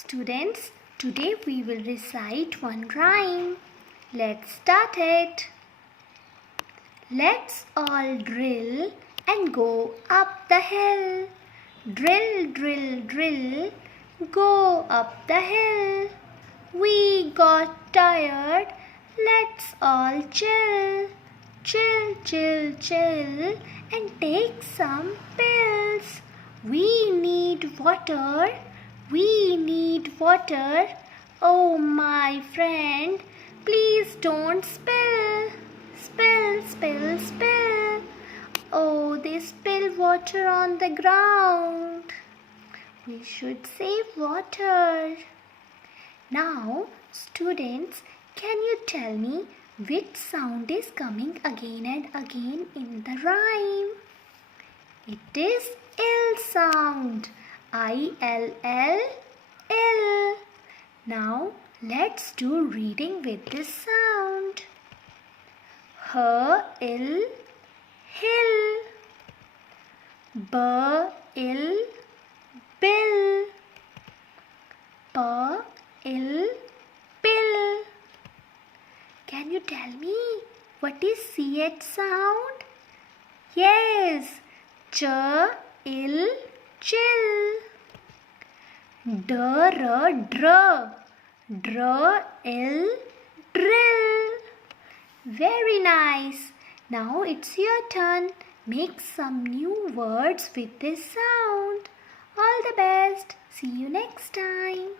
Students, today we will recite one rhyme. Let's start it. Let's all drill and go up the hill. Drill, drill, drill, go up the hill. We got tired, let's all chill. Chill, chill, chill and take some pills. We need water. We need water. Oh my friend, please don't spill. Spill, spill, spill. Oh, they spill water on the ground. We should save water. Now, students, can you tell me which sound is coming again and again in the rhyme? It is ill sound. I-L-L, ill. Now, let's do reading with this sound. H-ill, hill. B-ill, bill. P-ill, pill. Can you tell me what is CH sound? Yes, ch-ill, chill. Dr, drill, drill. Very nice. Now it's your turn. Make some new words with this sound. All the best. See you next time.